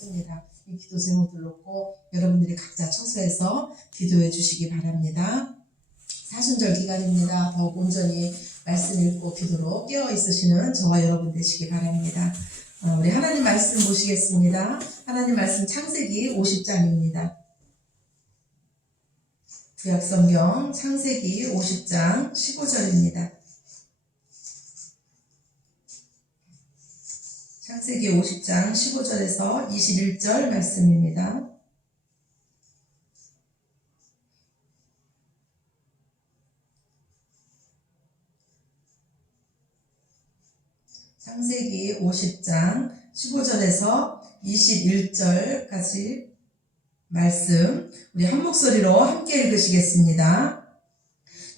있습니다. 이 기도 제목들 놓고 여러분들이 각자 처소에서 기도해 주시기 바랍니다. 사순절 기간입니다. 더욱 온전히 말씀 읽고 기도로 깨어 있으시는 저와 여러분 되시기 바랍니다. 우리 하나님 말씀 보시겠습니다. 하나님 말씀 창세기 50장입니다. 구약성경 창세기 50장 15절입니다. 창세기 50장 15절에서 21절 말씀입니다. 창세기 50장 15절에서 21절까지 말씀 우리 한 목소리로 함께 읽으시겠습니다.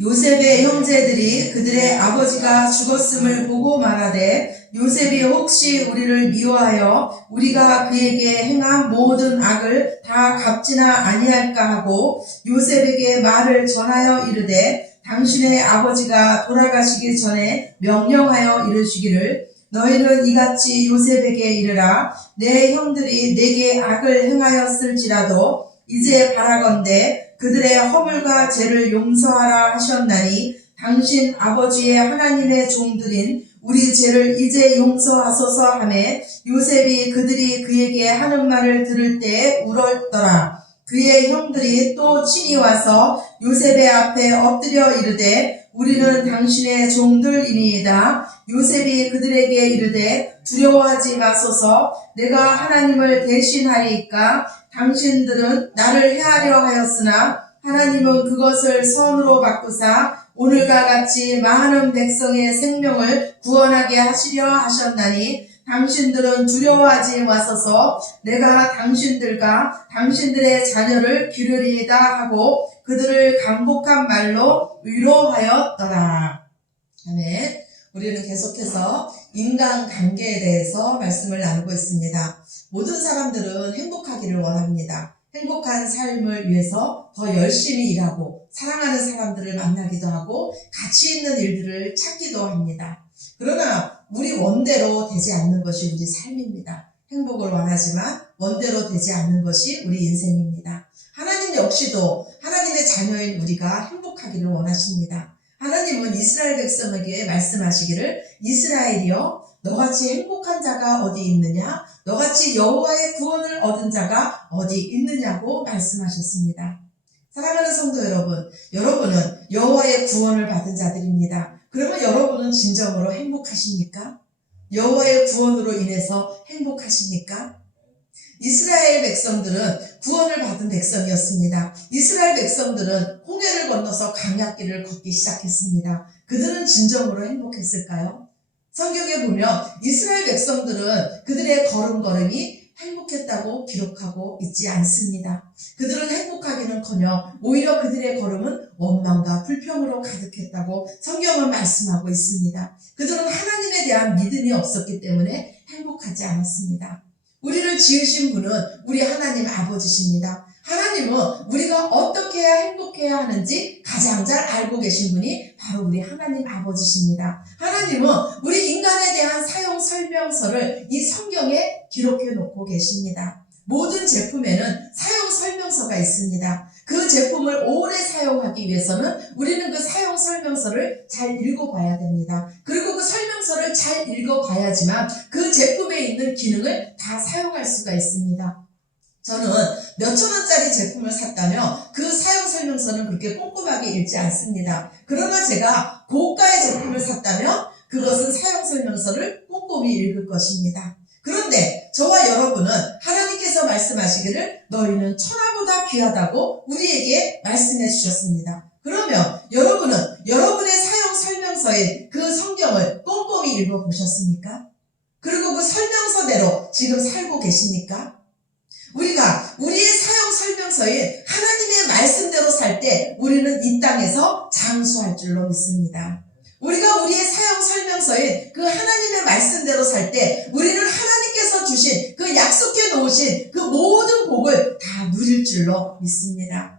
요셉의 형제들이 그들의 아버지가 죽었음을 보고 말하되 요셉이 혹시 우리를 미워하여 우리가 그에게 행한 모든 악을 다 갚지나 아니할까 하고 요셉에게 말을 전하여 이르되 당신의 아버지가 돌아가시기 전에 명령하여 이르시기를 너희는 이같이 요셉에게 이르라 내 형들이 내게 악을 행하였을지라도 이제 바라건대 그들의 허물과 죄를 용서하라 하셨나니 당신 아버지의 하나님의 종들인 우리 죄를 이제 용서하소서 하매 요셉이 그들이 그에게 하는 말을 들을 때 울었더라. 그의 형들이 또 친히 와서 요셉의 앞에 엎드려 이르되 우리는 당신의 종들이니이다. 요셉이 그들에게 이르되 두려워하지 마소서 내가 하나님을 대신하리이까 당신들은 나를 해하려 하였으나 하나님은 그것을 선으로 바꾸사 오늘과 같이 많은 백성의 생명을 구원하게 하시려 하셨나니 당신들은 두려워하지 마소서 내가 당신들과 당신들의 자녀를 기르리이다 하고 그들을 간곡한 말로 위로하였더라. 아멘. 우리는 계속해서 인간관계에 대해서 말씀을 나누고 있습니다. 모든 사람들은 행복하기를 원합니다. 행복한 삶을 위해서 더 열심히 일하고 사랑하는 사람들을 만나기도 하고 가치 있는 일들을 찾기도 합니다. 그러나 우리 원대로 되지 않는 것이 우리 삶입니다. 행복을 원하지만 원대로 되지 않는 것이 우리 인생입니다. 하나님 역시도 하나님의 자녀인 우리가 행복하기를 원하십니다. 하나님은 이스라엘 백성에게 말씀하시기를 이스라엘이여 너같이 행복한 자가 어디 있느냐 너같이 여호와의 구원을 얻은 자가 어디 있느냐고 말씀하셨습니다. 사랑하는 성도 여러분, 여러분은 여호와의 구원을 받은 자들입니다. 그러면 여러분은 진정으로 행복하십니까? 여호와의 구원으로 인해서 행복하십니까? 이스라엘 백성들은 구원을 받은 백성이었습니다. 이스라엘 백성들은 홍해를 건너서 광야길을 걷기 시작했습니다. 그들은 진정으로 행복했을까요? 성경에 보면 이스라엘 백성들은 그들의 걸음걸음이 행복했다고 기록하고 있지 않습니다. 그들은 행복하기는커녕 오히려 그들의 걸음은 원망과 불평으로 가득했다고 성경은 말씀하고 있습니다. 그들은 하나님에 대한 믿음이 없었기 때문에 행복하지 않았습니다. 우리를 지으신 분은 우리 하나님 아버지십니다. 하나님은 우리가 어떻게 해야 행복해야 하는지 가장 잘 알고 계신 분이 바로 우리 하나님 아버지십니다. 하나님은 우리 인간에 대한 사용 설명서를 이 성경에 기록해 놓고 계십니다. 모든 제품에는 사용 설명서가 있습니다. 그 제품을 오래 사용하기 위해서는 우리는 그 사용 설명서를 잘 읽어봐야 됩니다. 그리고 그 설명서를 잘 읽어봐야지만 그 제품에 있는 기능을 다 사용할 수가 있습니다. 저는 몇천 원짜리 제품을 샀다면 그 사용 설명서는 그렇게 꼼꼼하게 읽지 않습니다. 그러나 제가 고가의 제품을 샀다면 그것은 사용 설명서를 꼼꼼히 읽을 것입니다. 그런데 저와 여러분은 하나님께서 말씀하시기를 너희는 천하보다 귀하다고 우리에게 말씀해 주셨습니다. 그러면 여러분은 여러분의 사용 설명서인 그 성경을 꼼꼼히 읽어보셨습니까? 그리고 그 설명서대로 지금 살고 계십니까? 우리가 우리의 사용 설명서인 하나님의 말씀대로 살 때 우리는 이 땅에서 장수할 줄로 믿습니다. 우리가 우리의 사용 설명서인 그 하나님의 말씀대로 살 때 우리는 하나님께서 주신 그 약속해 놓으신 그 모든 복을 다 누릴 줄로 믿습니다.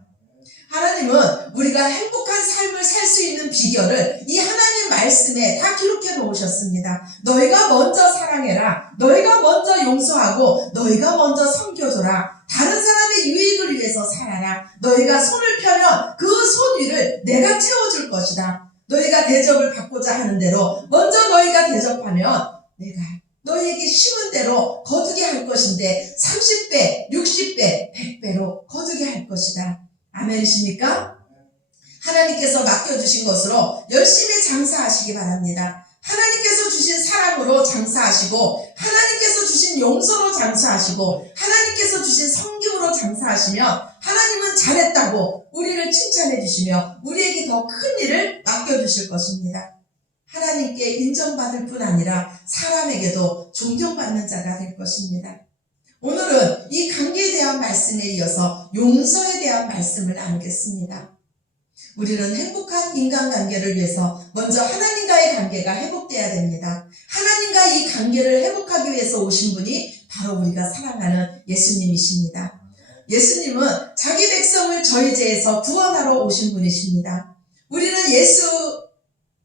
하나님은 우리가 행복한 삶을 살 수 있는 비결을 이 하나님 말씀에 다 기록해 놓으셨습니다. 너희가 먼저 사랑해라. 너희가 먼저 용서하고 너희가 먼저 섬겨줘라. 다른 사람의 유익을 위해서 살아라. 너희가 손을 펴면 그 손 위를 내가 채워줄 것이다. 너희가 대접을 받고자 하는 대로 먼저 너희가 대접하면 내가 너희에게 심은 대로 거두게 할 것인데 30배, 60배, 100배로 거두게 할 것이다. 아멘이십니까? 하나님께서 맡겨주신 것으로 열심히 장사하시기 바랍니다. 하나님께서 주신 사랑으로 장사하시고 하나님께서 주신 용서로 장사하시고 하나님께서 주신 섬김으로 장사하시면 하나님은 잘했다고 우리를 칭찬해 주시며 우리에게 더 큰 일을 맡겨주실 것입니다. 하나님께 인정받을 뿐 아니라 사람에게도 존경받는 자가 될 것입니다. 오늘은 이 관계에 대한 말씀에 이어서 용서에 대한 말씀을 나누겠습니다. 우리는 행복한 인간관계를 위해서 먼저 하나님과의 관계가 회복돼야 됩니다. 하나님과 이 관계를 회복하기 위해서 오신 분이 바로 우리가 사랑하는 예수님이십니다. 예수님은 자기 백성을 저희 죄에서 구원하러 오신 분이십니다. 우리는 예수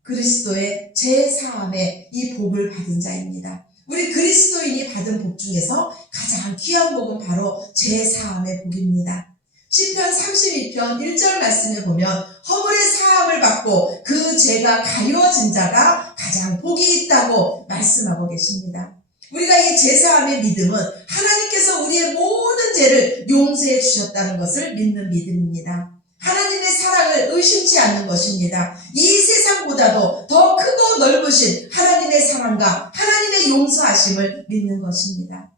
그리스도의 죄 사함의 이 복을 받은 자입니다. 우리 그리스도인이 받은 복 중에서 가장 귀한 복은 바로 죄 사함의 복입니다. 시편 32편 1절 말씀에 보면 허물의 사함을 받고 그 죄가 가려진 자가 가장 복이 있다고 말씀하고 계십니다. 우리가 이 죄 사함의 믿음은 하나님께서 우리의 모든 죄를 용서해 주셨다는 것을 믿는 믿음입니다. 하나님의 사랑을 의심치 않는 것입니다. 이 세상보다도 더 크고 넓으신 하나님의 사랑과 하나님의 용서하심을 믿는 것입니다.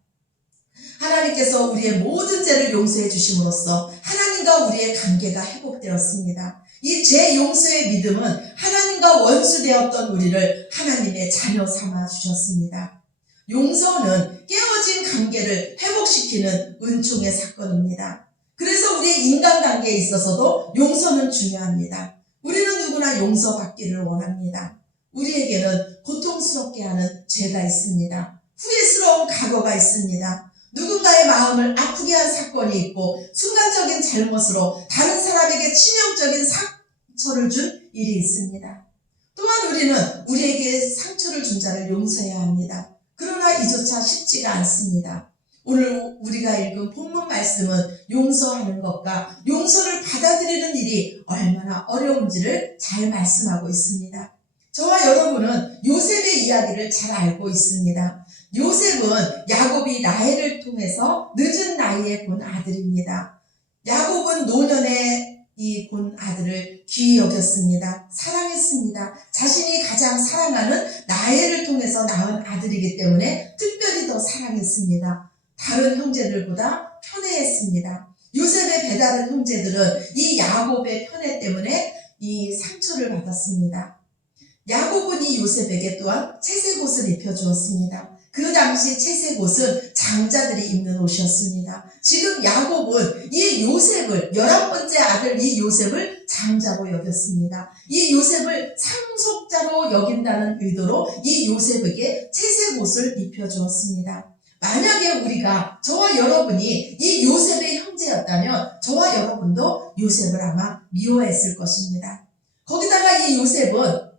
하나님께서 우리의 모든 죄를 용서해 주심으로써 하나님과 우리의 관계가 회복되었습니다. 이 죄 용서의 믿음은 하나님과 원수되었던 우리를 하나님의 자녀 삼아 주셨습니다. 용서는 깨어진 관계를 회복시키는 은총의 사건입니다. 그래서 우리의 인간관계에 있어서도 용서는 중요합니다. 우리는 누구나 용서받기를 원합니다. 우리에게는 고통스럽게 하는 죄가 있습니다. 후회스러운 과거가 있습니다. 누군가의 마음을 아프게 한 사건이 있고 순간적인 잘못으로 다른 사람에게 치명적인 상처를 준 일이 있습니다. 또한 우리는 우리에게 상처를 준 자를 용서해야 합니다. 그러나 이조차 쉽지가 않습니다. 오늘 우리가 읽은 본문 말씀은 용서하는 것과 용서를 받아들이는 일이 얼마나 어려운지를 잘 말씀하고 있습니다. 저와 여러분은 요셉의 이야기를 잘 알고 있습니다. 요셉은 야곱이 라헬을 통해서 늦은 나이에 본 아들입니다. 야곱은 노년에 이 본 아들을 귀히 여겼습니다. 사랑했습니다. 자신이 가장 사랑하는 라헬을 통해서 낳은 아들이기 때문에 특별히 더 사랑했습니다. 다른 형제들보다 편애했습니다. 요셉의 배다른 형제들은 이 야곱의 편애 때문에 이 상처를 받았습니다. 야곱은 이 요셉에게 또한 채색 옷을 입혀주었습니다. 그 당시 채색 옷은 장자들이 입는 옷이었습니다. 지금 야곱은 이 요셉을 11번째 아들 이 요셉을 장자로 여겼습니다. 이 요셉을 상속자로 여긴다는 의도로 이 요셉에게 채색 옷을 입혀주었습니다. 만약에 우리가 저와 여러분이 이 요셉의 형제였다면 저와 여러분도 요셉을 아마 미워했을 것입니다. 거기다가 이 요셉은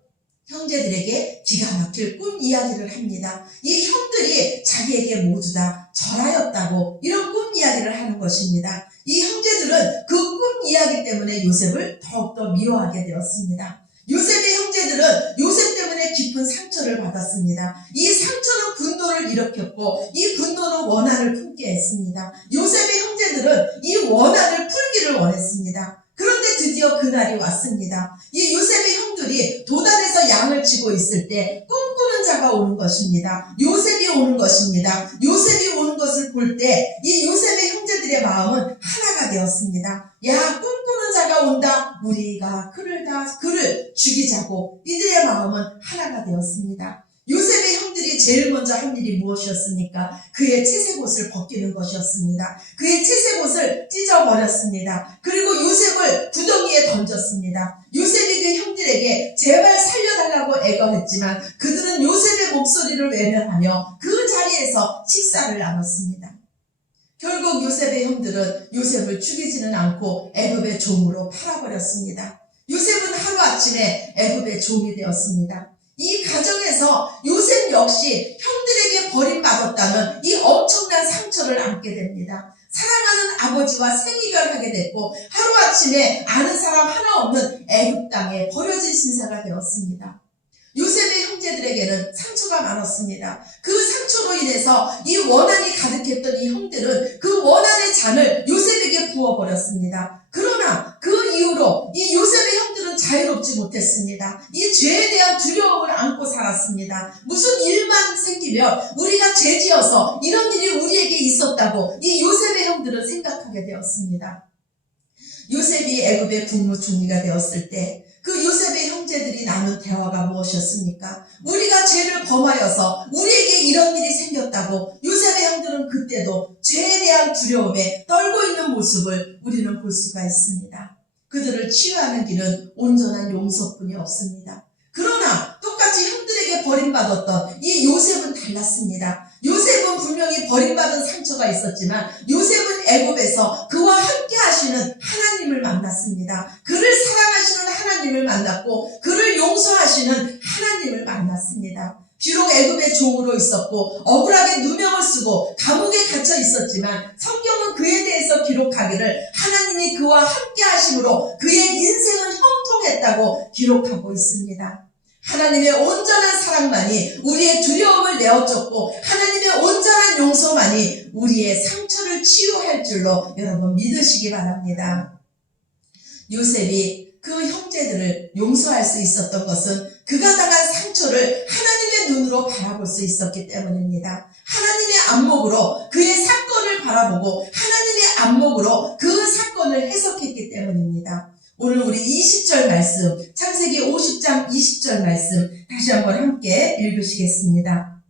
형제들에게 기가 막힐 꿈 이야기를 합니다. 이 형들이 자기에게 모두 다 절하였다고 이런 꿈 이야기를 하는 것입니다. 이 형제들은 그 꿈 이야기 때문에 요셉을 더욱더 미워하게 되었습니다. 요셉의 형제들은 요셉 때문에 깊은 상처를 받았습니다. 이 상처는 분노를 일으켰고 이 분노는 원한을 품게 했습니다. 요셉의 형제들은 이 원한을 풀기를 원했습니다. 그런데 드디어 그날이 왔습니다. 이 요셉의 형들이 도단에서 양을 치고 있을 때 꿈꾸는 자가 오는 것입니다. 요셉이 오는 것입니다. 요셉이 오는 것을 볼 때 이 요셉의 형제들의 마음은 하나가 되었습니다. 야, 꿈꾸는 자가 온다. 우리가 그를 죽이자고 이들의 마음은 하나가 되었습니다. 요셉의 형들이 제일 먼저 한 일이 무엇이었습니까? 그의 채색 옷을 벗기는 것이었습니다. 그의 채색 옷을 찢어버렸습니다. 그리고 요셉을 구덩이에 던졌습니다. 요셉이 그 형들에게 제발 살려달라고 애걸했지만 그들은 요셉의 목소리를 외면하며 그 자리에서 식사를 나눴습니다. 결국 그리고 요셉의 형들은 요셉을 죽이지는 않고 애굽의 종으로 팔아버렸습니다. 요셉은 하루아침에 애굽의 종이 되었습니다. 이 가정에서 요셉 역시 형들에게 버림받았다는 이 엄청난 상처를 안게 됩니다. 사랑하는 아버지와 생이별하게 됐고 하루아침에 아는 사람 하나 없는 애굽 땅에 버려진 신세가 되었습니다. 요셉의 형제들에게는 상처가 많았습니다. 그 상처로 인해서 이 원한이 가득했던 이 형들은 그 원한의 잔을 요셉에게 부어버렸습니다. 그러나 그 이후로 이 요셉의 형들은 자유롭지 못했습니다. 이 죄에 대한 두려움을 안고 살았습니다. 무슨 일만 생기면 우리가 죄지어서 이런 일이 우리에게 있었다고 이 요셉의 형들은 생각하게 되었습니다. 요셉이 애굽의 국무총리가 되었을 때 그 요셉의 형제들이 나눈 대화가 무엇이었습니까? 우리가 죄를 범하여서 우리에게 이런 일이 생겼다고 요셉의 형들은 그때도 죄에 대한 두려움에 떨고 있는 모습을 우리는 볼 수가 있습니다. 그들을 치유하는 길은 온전한 용서뿐이 없습니다. 그러나 똑같이 형들에게 버림받았던 이 요셉은 달랐습니다. 요셉은 분명히 버림받은 상처가 있었지만 요셉은 애굽에서 그와 함께 하시는 하나님을 만났습니다. 그를 사랑하시는 하나님을 만났고 그를 용서하시는 하나님을 만났습니다. 비록 애굽의 종으로 있었고 억울하게 누명을 쓰고 감옥에 갇혀 있었지만 성경은 그에 대해서 기록하기를 하나님이 그와 함께 하심으로 그의 인생은 형통했다고 기록하고 있습니다. 하나님의 온전한 사랑만이 우리의 두려움을 내어쫓고 하나님의 온전한 용서만이 우리의 상처를 치유할 줄로 여러분 믿으시기 바랍니다. 요셉이 그 형제들을 용서할 수 있었던 것은 그가 당한 상처를 하나님의 눈으로 바라볼 수 있었기 때문입니다. 하나님의 안목으로 그의 사건을 바라보고 하나님의 안목으로 그 사건을 해석했기 때문입니다. 오늘 우리 20절 말씀, 창세기 50장 20절 말씀 다시 한번 함께 읽으시겠습니다.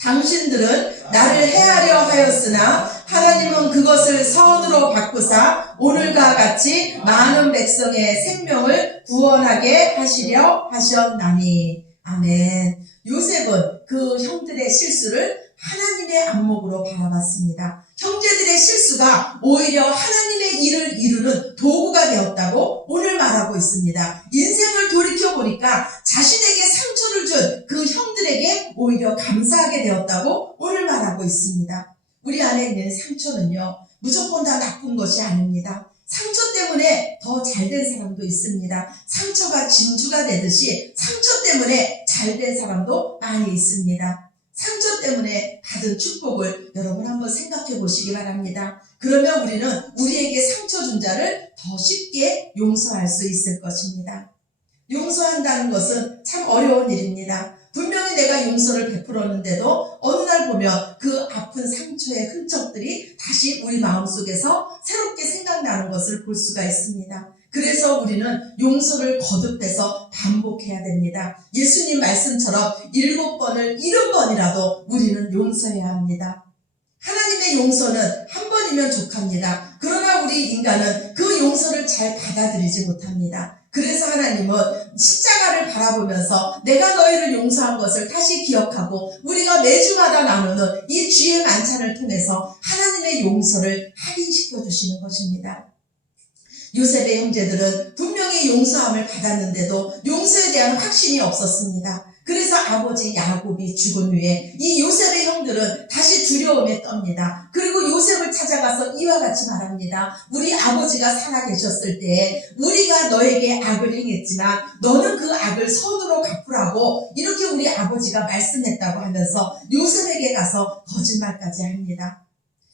당신들은 나를 해하려 하였으나 하나님은 그것을 선으로 바꾸사 오늘과 같이 많은 백성의 생명을 구원하게 하시려 하셨나니. 아멘. 요셉은 그 형들의 실수를 하나님의 안목으로 바라봤습니다. 형제들의 실수가 오히려 하나님의 일을 이루는 도구가 되었다고 오늘 말하고 있습니다. 인생을 돌이켜보니까 자신에게 상처를 준 그 형들에게 오히려 감사하게 되었다고 오늘 말하고 있습니다. 우리 안에 있는 상처는요, 무조건 다 나쁜 것이 아닙니다. 상처 때문에 더 잘된 사람도 있습니다. 상처가 진주가 되듯이 상처 때문에 잘된 사람도 많이 있습니다. 상처 때문에 받은 축복을 여러분 한번 생각해 보시기 바랍니다. 그러면 우리는 우리에게 상처 준 자를 더 쉽게 용서할 수 있을 것입니다. 용서한다는 것은 참 어려운 일입니다. 분명히 내가 용서를 베풀었는데도 어느 날 보면 그 아픈 상처의 흔적들이 다시 우리 마음속에서 새롭게 생각나는 것을 볼 수가 있습니다. 그래서 우리는 용서를 거듭해서 반복해야 됩니다. 예수님 말씀처럼 7번을 70번이라도 우리는 용서해야 합니다. 하나님의 용서는 한 번이면 족합니다. 그러나 우리 인간은 그 용서를 잘 받아들이지 못합니다. 그래서 하나님은 십자가를 바라보면서 내가 너희를 용서한 것을 다시 기억하고 우리가 매주마다 나누는 이 주의 만찬을 통해서 하나님의 용서를 확인시켜 주시는 것입니다. 요셉의 형제들은 분명히 용서함을 받았는데도 용서에 대한 확신이 없었습니다. 그래서 아버지 야곱이 죽은 후에 이 요셉의 형들은 다시 두려움에 떱니다. 그리고 요셉을 찾아가서 이와 같이 말합니다. 우리 아버지가 살아계셨을 때에 우리가 너에게 악을 행했지만 너는 그 악을 선으로 갚으라고 이렇게 우리 아버지가 말씀했다고 하면서 요셉에게 가서 거짓말까지 합니다.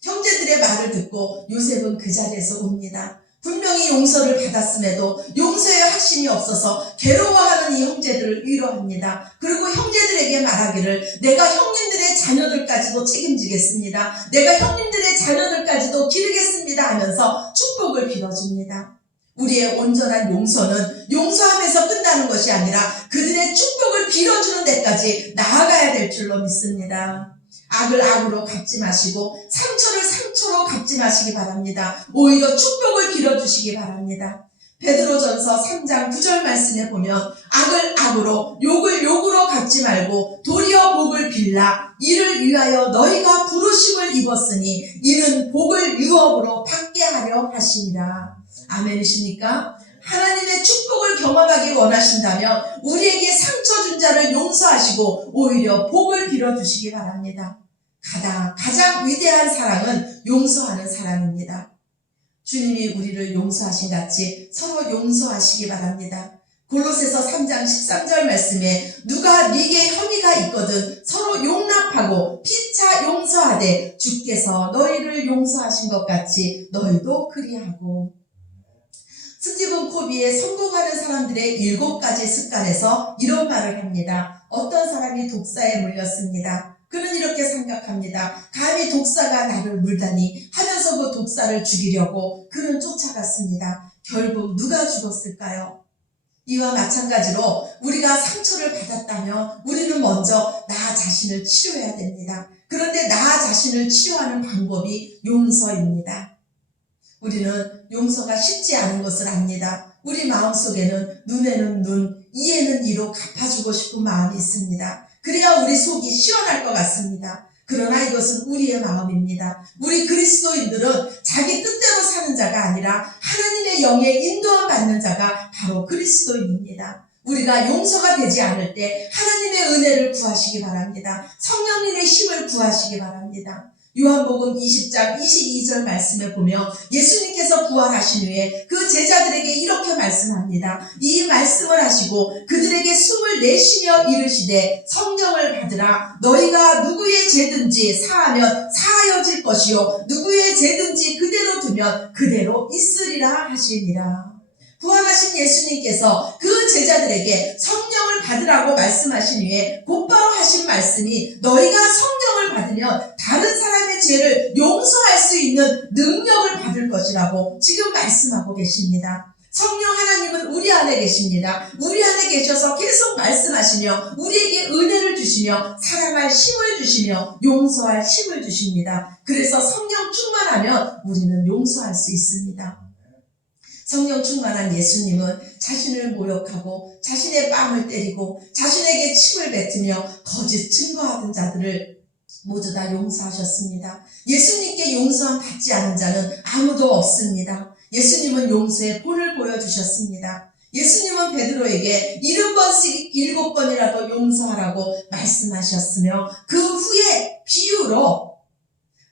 형제들의 말을 듣고 요셉은 그 자리에서 옵니다. 분명히 용서를 받았음에도 용서의 확신이 없어서 괴로워하는 이 형제들을 위로합니다. 그리고 형제들에게 말하기를 내가 형님들의 자녀들까지도 책임지겠습니다. 내가 형님들의 자녀들까지도 기르겠습니다 하면서 축복을 빌어줍니다. 우리의 온전한 용서는 용서하면서 끝나는 것이 아니라 그들의 축복을 빌어주는 데까지 나아가야 될 줄로 믿습니다. 악을 악으로 갚지 마시고 상처를 상처로 갚지 마시기 바랍니다. 오히려 축복을 빌어주시기 바랍니다. 베드로전서 3장 9절 말씀에 보면 악을 악으로 욕을 욕으로 갚지 말고 도리어 복을 빌라 이를 위하여 너희가 부르심을 입었으니 이는 복을 유업으로 받게 하려 하시니라. 아멘이십니까? 하나님의 축복을 경험하기 원하신다면 우리에게 상처 준 자를 용서하시고 오히려 복을 빌어주시기 바랍니다. 가장 위대한 사랑은 용서하는 사랑입니다. 주님이 우리를 용서하신 같이 서로 용서하시기 바랍니다. 골로새서 3장 13절 말씀에 누가 네게 혐의가 있거든 서로 용납하고 피차 용서하되 주께서 너희를 용서하신 것 같이 너희도 그리하고. 스티븐 코비의 성공하는 사람들의 7가지 습관에서 이런 말을 합니다. 어떤 사람이 독사에 물렸습니다. 그는 이렇게 생각합니다. 감히 독사가 나를 물다니 하면서 그 독사를 죽이려고 그는 쫓아갔습니다. 결국 누가 죽었을까요? 이와 마찬가지로 우리가 상처를 받았다면 우리는 먼저 나 자신을 치료해야 됩니다. 그런데 나 자신을 치료하는 방법이 용서입니다. 우리는 용서가 쉽지 않은 것을 압니다. 우리 마음속에는 눈에는 눈, 이에는 이로 갚아주고 싶은 마음이 있습니다. 그래야 우리 속이 시원할 것 같습니다. 그러나 이것은 우리의 마음입니다. 우리 그리스도인들은 자기 뜻대로 사는 자가 아니라 하나님의 영에 인도함 받는 자가 바로 그리스도인입니다. 우리가 용서가 되지 않을 때 하나님의 은혜를 구하시기 바랍니다. 성령님의 힘을 구하시기 바랍니다. 요한복음 20장 22절 말씀에 보면 예수님께서 부활하신 후에 그 제자들에게 이렇게 말씀합니다. 이 말씀을 하시고 그들에게 숨을 내쉬며 이르시되 성령을 받으라. 너희가 누구의 죄든지 사하면 사하여질 것이요 누구의 죄든지 그대로 두면 그대로 있으리라 하시니라. 부활하신 예수님께서 그 제자들에게 성령을 받으라고 말씀하신 후에 곧바로 하신 말씀이 너희가 성령을 받으면 다른 사람의 죄를 용서할 수 있는 능력을 받을 것이라고 지금 말씀하고 계십니다. 성령 하나님은 우리 안에 계십니다. 우리 안에 계셔서 계속 말씀하시며 우리에게 은혜를 주시며 사랑할 힘을 주시며 용서할 힘을 주십니다. 그래서 성령 충만하면 우리는 용서할 수 있습니다. 성령 충만한 예수님은 자신을 모욕하고 자신의 뺨을 때리고 자신에게 침을 뱉으며 거짓 증거하던 자들을 모두 다 용서하셨습니다. 예수님께 용서함 받지 않은 자는 아무도 없습니다. 예수님은 용서의 본을 보여주셨습니다. 예수님은 베드로에게 70번씩 7번이라도 용서하라고 말씀하셨으며 그 후에 비유로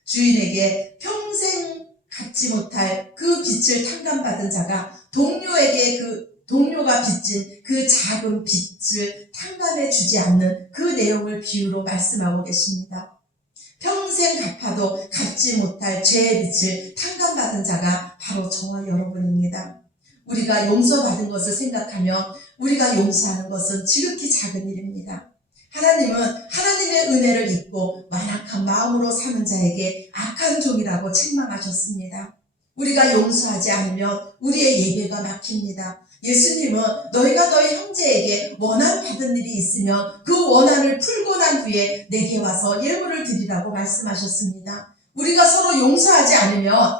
주인에게 평생 갖지 못할 그 빚을 탕감받은 자가 동료가 빚진 그 작은 빚을 탕감해 주지 않는 그 내용을 비유로 말씀하고 계십니다. 평생 갚아도 갚지 못할 죄의 빚을 탕감받은 자가 바로 저와 여러분입니다. 우리가 용서받은 것을 생각하면 우리가 용서하는 것은 지극히 작은 일입니다. 하나님은 하나님의 은혜를 잊고 완악한 마음으로 사는 자에게 악한 종이라고 책망하셨습니다. 우리가 용서하지 않으면 우리의 예배가 막힙니다. 예수님은 너희가 너희 형제에게 원한 받은 일이 있으면 그 원한을 풀고 난 후에 내게 와서 예물을 드리라고 말씀하셨습니다. 우리가 서로 용서하지 않으면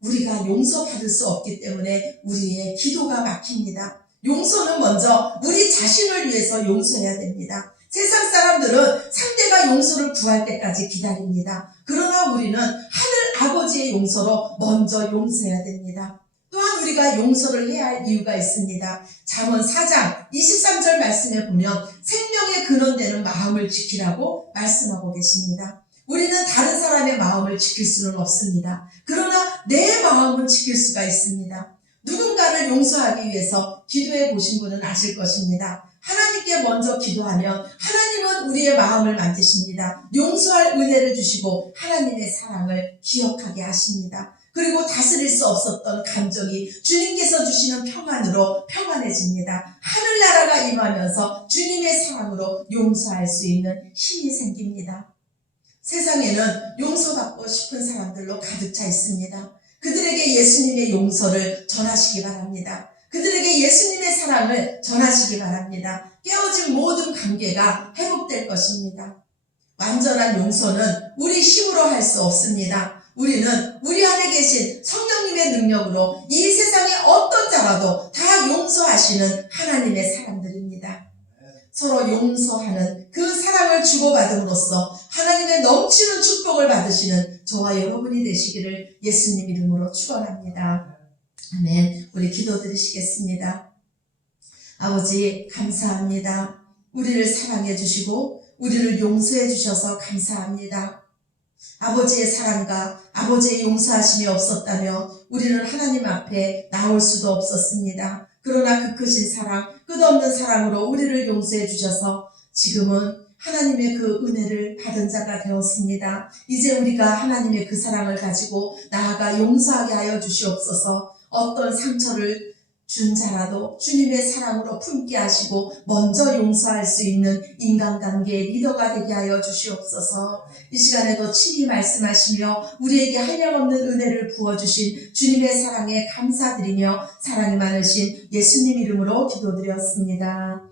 우리가 용서받을 수 없기 때문에 우리의 기도가 막힙니다. 용서는 먼저 우리 자신을 위해서 용서해야 됩니다. 세상 사람들은 상대가 용서를 구할 때까지 기다립니다. 그러나 우리는 하늘 아버지의 용서로 먼저 용서해야 됩니다. 또한 우리가 용서를 해야 할 이유가 있습니다. 잠언 4장 23절 말씀에 보면 생명의 근원되는 마음을 지키라고 말씀하고 계십니다. 우리는 다른 사람의 마음을 지킬 수는 없습니다. 그러나 내 마음은 지킬 수가 있습니다. 누군가를 용서하기 위해서 기도해 보신 분은 아실 것입니다. 하나님께 먼저 기도하면 하나님은 우리의 마음을 만지십니다. 용서할 은혜를 주시고 하나님의 사랑을 기억하게 하십니다. 그리고 다스릴 수 없었던 감정이 주님께서 주시는 평안으로 평안해집니다. 하늘나라가 임하면서 주님의 사랑으로 용서할 수 있는 힘이 생깁니다. 세상에는 용서받고 싶은 사람들로 가득 차 있습니다. 그들에게 예수님의 용서를 전하시기 바랍니다. 그들에게 예수님의 사랑을 전하시기 바랍니다. 깨어진 모든 관계가 회복될 것입니다. 완전한 용서는 우리 힘으로 할 수 없습니다. 우리는 우리 안에 계신 성령님의 능력으로 이 세상의 어떤 자라도 다 용서하시는 하나님의 사람들입니다. 서로 용서하는 그 사랑을 주고받음으로써 하나님의 넘치는 축복을 받으시는 저와 여러분이 되시기를 예수님 이름으로 축원합니다. 아멘. 우리 기도드리시겠습니다. 아버지 감사합니다. 우리를 사랑해 주시고 우리를 용서해 주셔서 감사합니다. 아버지의 사랑과 아버지의 용서하심이 없었다면 우리는 하나님 앞에 나올 수도 없었습니다. 그러나 그 크신 사랑, 끝없는 사랑으로 우리를 용서해 주셔서 지금은 하나님의 그 은혜를 받은 자가 되었습니다. 이제 우리가 하나님의 그 사랑을 가지고 나아가 용서하게 하여 주시옵소서. 어떤 상처를 준 자라도 주님의 사랑으로 품게 하시고 먼저 용서할 수 있는 인간관계의 리더가 되게 하여 주시옵소서. 이 시간에도 친히 말씀하시며 우리에게 한량없는 은혜를 부어주신 주님의 사랑에 감사드리며 사랑이 많으신 예수님 이름으로 기도드렸습니다.